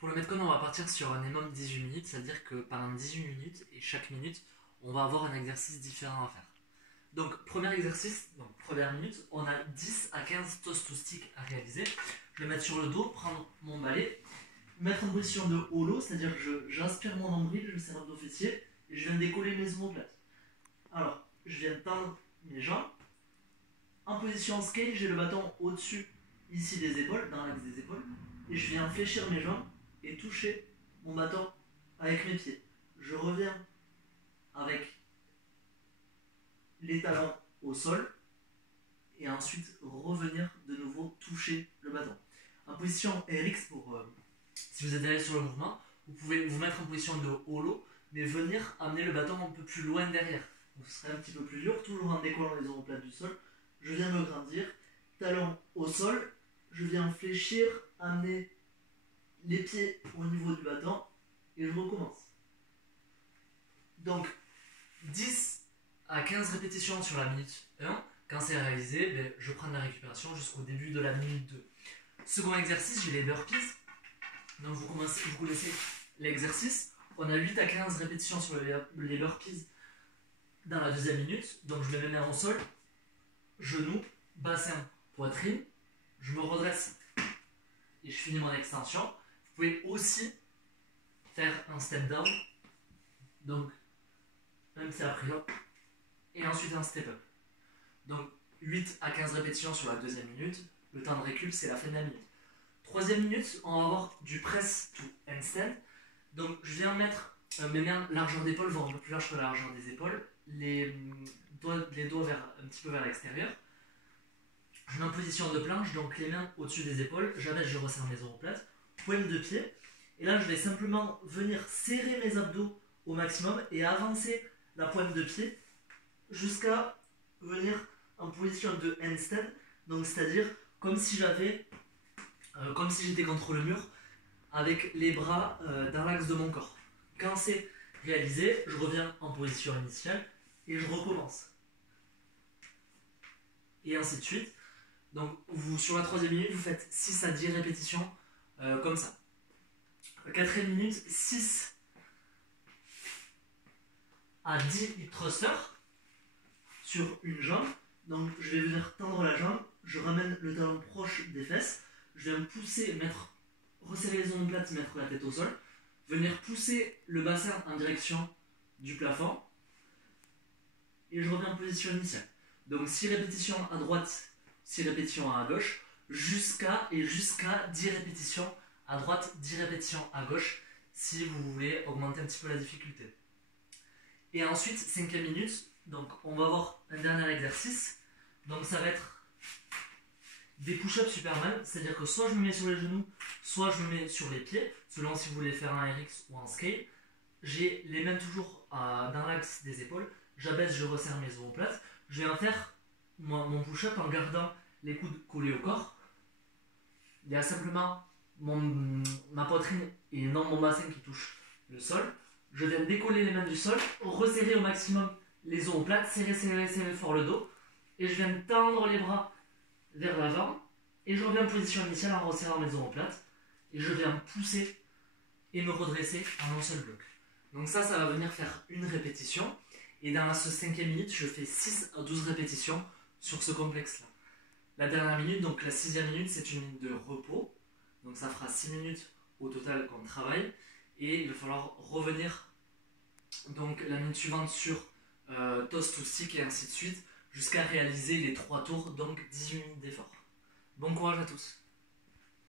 Pour le metcon, on va partir sur un minimum 18 minutes, c'est-à-dire que pendant 18 minutes, et chaque minute, on va avoir un exercice différent à faire. Donc, premier exercice, donc première minute, on a 10 à 15 toasts to stick à réaliser. Je vais mettre sur le dos, prendre mon balai, mettre en position de holo, c'est-à-dire que j'inspire mon nombril, je serre l'abdos fessier, et je viens décoller mes omoplates. Alors, je viens tendre mes jambes. En position scale, j'ai le bâton au-dessus, ici des épaules, dans l'axe des épaules, et je viens fléchir mes jambes et toucher mon bâton avec mes pieds. Je reviens avec les talons au sol et ensuite revenir de nouveau toucher le bâton. En position RX, si vous êtes allé sur le mouvement, vous pouvez vous mettre en position de holo, mais venir amener le bâton un peu plus loin derrière. Donc ce serait un petit peu plus dur, toujours en décollant les omoplates du sol. Je viens me grandir, talons au sol, je viens fléchir, amener les pieds au niveau du bâton et je recommence. Donc 10 à 15 répétitions sur la minute 1. Quand c'est réalisé, je prends la récupération jusqu'au début de la minute 2. Second exercice, j'ai les burpees. Donc vous connaissez l'exercice. On a 8 à 15 répétitions sur les burpees dans la deuxième minute. Donc je mets mes mains au sol, genoux, bassin, poitrine. Je me redresse et je finis mon extension. Vous pouvez aussi faire un step down. Donc un petit après hop et ensuite un step up. Donc 8 à 15 répétitions sur la deuxième minute. Le temps de récup, c'est la fin de la minute. Troisième minute, on va avoir du press to handstand. Donc je viens mettre mes mains largeur d'épaule, voire un peu plus large que la largeur des épaules, les doigts un petit peu vers l'extérieur. Je mets en position de planche, donc les mains au-dessus des épaules, j'abaisse, je resserre mes omoplates, pointe de pied. Et là, je vais simplement venir serrer mes abdos au maximum et avancer la pointe de pied jusqu'à venir en position de handstand, donc c'est-à-dire comme si j'étais contre le mur avec les bras dans l'axe de mon corps. Quand c'est réalisé, je reviens en position initiale et je recommence. Et ainsi de suite. Donc sur la troisième minute, vous faites 6 à 10 répétitions comme ça. La quatrième minute, 6 à 10 hip thrusters sur une jambe. Donc je vais venir tendre la jambe, je ramène le talon proche des fesses, je viens pousser, resserrer les omoplates, mettre la tête au sol, venir pousser le bassin en direction du plafond et je reviens en position initiale. Donc 6 répétitions à droite, 6 répétitions à gauche, jusqu'à 10 répétitions à droite, 10 répétitions à gauche, si vous voulez augmenter un petit peu la difficulté. Et ensuite, cinquième minute, donc on va avoir un dernier exercice. Donc ça va être des push-ups Superman, c'est-à-dire que soit je me mets sur les genoux, soit je me mets sur les pieds, selon si vous voulez faire un RX ou un scale. J'ai les mains toujours dans l'axe des épaules, j'abaisse, je resserre mes omoplates. Je vais faire mon push-up en gardant les coudes collés au corps. Il y a simplement ma poitrine et non mon bassin qui touche le sol. Je viens décoller les mains du sol, resserrer au maximum les omoplates, serrer fort le dos. Et je viens tendre les bras vers l'avant. Et je reviens en position initiale en resserrant mes omoplates. Et je viens pousser et me redresser en un seul bloc. Donc ça va venir faire une répétition. Et dans ce cinquième minute, je fais 6 à 12 répétitions sur ce complexe-là. La dernière minute, donc la sixième minute, c'est une minute de repos. Donc ça fera 6 minutes au total qu'on travaille. Et il va falloir revenir donc la minute suivante sur toast to stick et ainsi de suite, jusqu'à réaliser les 3 tours, donc 18 minutes d'effort. Bon courage à tous!